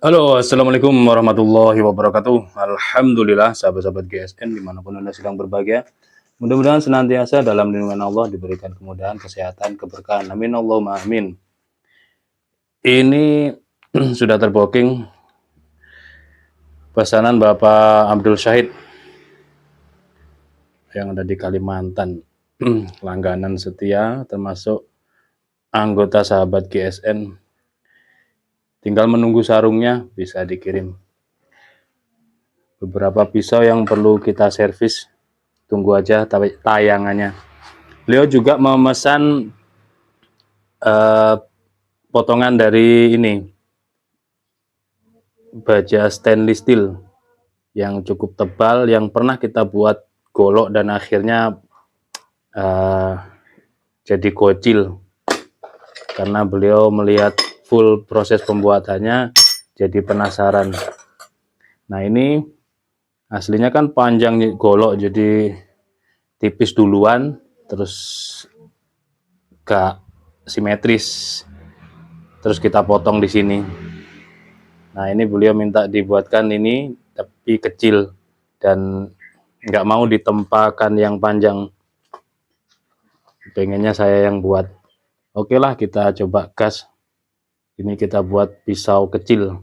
Halo, Assalamualaikum warahmatullahi wabarakatuh. Alhamdulillah, sahabat-sahabat GSN dimanapun Anda sedang berbahagia. Mudah-mudahan senantiasa dalam lindungan Allah diberikan kemudahan, kesehatan, keberkahan. Amin Allahumma amin. Ini sudah terbooking pesanan Bapak Abdul Syahid yang ada di Kalimantan. Langganan setia termasuk anggota sahabat GSN. Tinggal menunggu sarungnya bisa dikirim. Beberapa pisau yang perlu kita servis, tunggu aja tayangannya. Beliau juga memesan eh, potongan dari ini baja stainless steel yang cukup tebal yang pernah kita buat golok dan akhirnya eh, jadi kocil karena beliau melihat full proses pembuatannya jadi penasaran. Nah ini aslinya kan panjang golok jadi tipis duluan terus gak simetris terus kita potong di sini. Nah ini beliau minta dibuatkan ini tapi kecil dan nggak mau ditempakan yang panjang, pengennya saya yang buat. Oke lah kita coba gas, ini kita buat pisau kecil.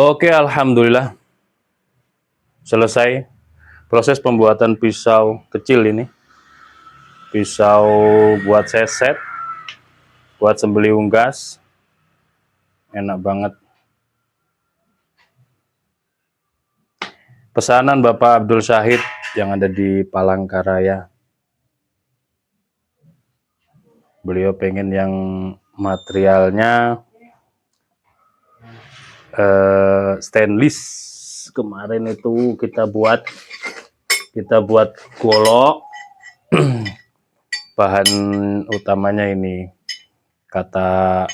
Oke, alhamdulillah selesai proses pembuatan pisau kecil ini. Pisau buat seset, buat sembeli unggas, enak banget. Pesanan Bapak Abdul Syahid yang ada di Palangkaraya. Beliau pengen yang materialnya stainless. Kemarin itu kita buat golok. Bahan utamanya ini, kata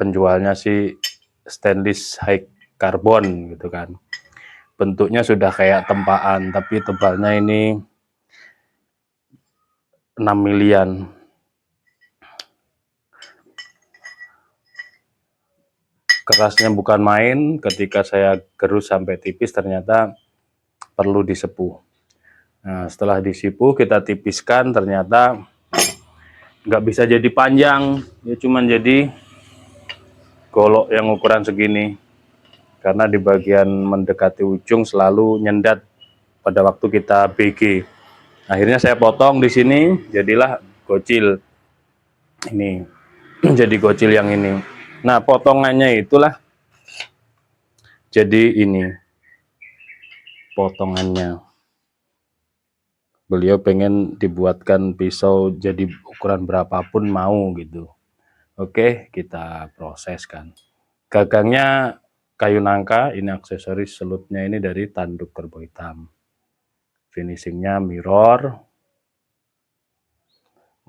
penjualnya sih stainless high carbon gitu kan. Bentuknya sudah kayak tempaan, tapi tebalnya ini 6 milian. Kerasnya bukan main, ketika saya gerus sampai tipis ternyata perlu disepuh. Nah, setelah disipuh kita tipiskan, ternyata nggak bisa jadi panjang, ya cuman jadi golok yang ukuran segini. Karena di bagian mendekati ujung selalu nyendat pada waktu kita BG. Akhirnya saya potong di sini, jadilah gocil ini. Jadi gocil yang ini. Nah, potongannya itulah jadi ini potongannya. Beliau pengen dibuatkan pisau jadi ukuran berapapun mau gitu. Oke, kita proseskan. Gagangnya kayu nangka, ini aksesoris selutnya ini dari tanduk kerbau hitam. Finishingnya mirror.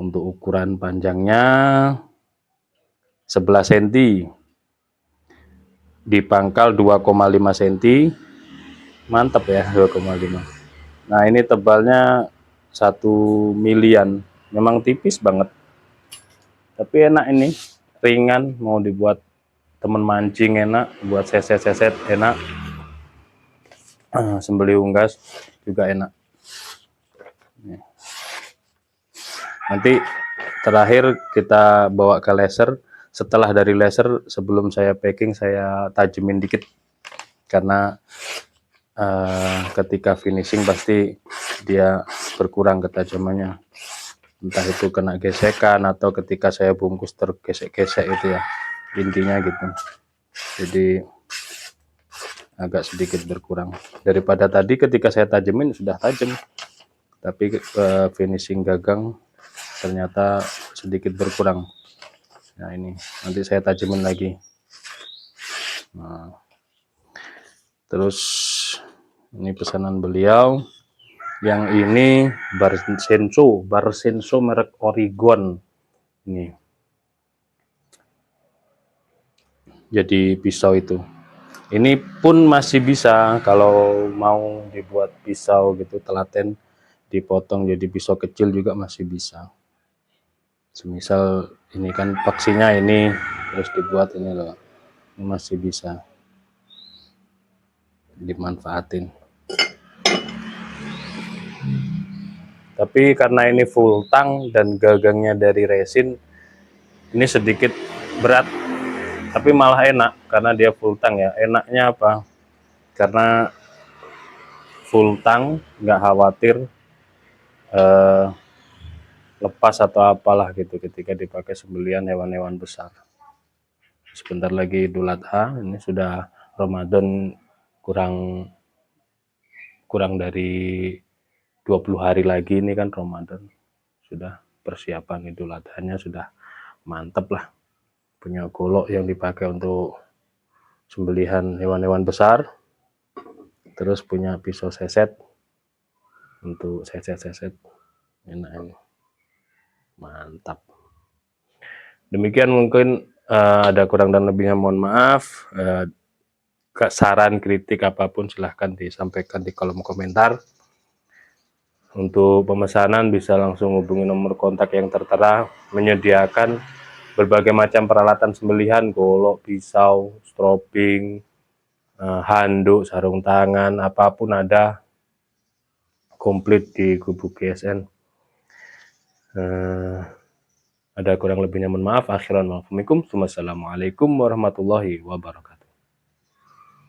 Untuk ukuran panjangnya 11 cm. Di pangkal 2,5 cm. Mantap ya, 2,5. Nah, ini tebalnya 1 milian. Memang tipis banget. Tapi enak ini, ringan, mau dibuat temen mancing enak, buat seset-seset enak. Sembeli unggas juga enak. Nanti terakhir kita bawa ke laser. Setelah dari laser, sebelum saya packing saya tajemin dikit, karena ketika finishing pasti dia berkurang ketajamannya, entah itu kena gesekan atau ketika saya bungkus tergesek-gesek itu ya, intinya gitu. Jadi agak sedikit berkurang daripada tadi ketika saya tajemin sudah tajam, tapi finishing gagang ternyata sedikit berkurang. Nah, ini nanti saya tajemin lagi. Nah, terus ini pesanan beliau yang ini bar senso merek Oregon ini. Jadi pisau itu. Ini pun masih bisa kalau mau dibuat pisau gitu telaten, dipotong jadi pisau kecil juga masih bisa. Semisal ini kan paksinya ini terus dibuat ini loh, ini masih bisa dimanfaatin. Tapi karena ini full tang dan gagangnya dari resin, ini sedikit berat, tapi malah enak karena dia full tang ya. Enaknya apa? Karena full tang, nggak khawatir lepas atau apalah gitu ketika dipakai sembelian hewan-hewan besar. Sebentar lagi Idul Adha, ini sudah Ramadan kurang dari 20 hari lagi, ini kan Ramadan. Sudah persiapan Idul Adhanya sudah mantep lah. Punya golok yang dipakai untuk sembelihan hewan-hewan besar, terus punya pisau seset untuk seset-seset, enak ini, mantap. Demikian mungkin ada kurang dan lebihnya mohon maaf. Saran kritik apapun silahkan disampaikan di kolom komentar. Untuk pemesanan bisa langsung hubungi nomor kontak yang tertera, menyediakan berbagai macam peralatan sembelihan, golok, pisau, strobing, handuk, sarung tangan, apapun ada, komplit di Gubuk GSN. Ada kurang lebihnya mohon maaf. Akhirul wassalamualaikum warahmatullahi wabarakatuh.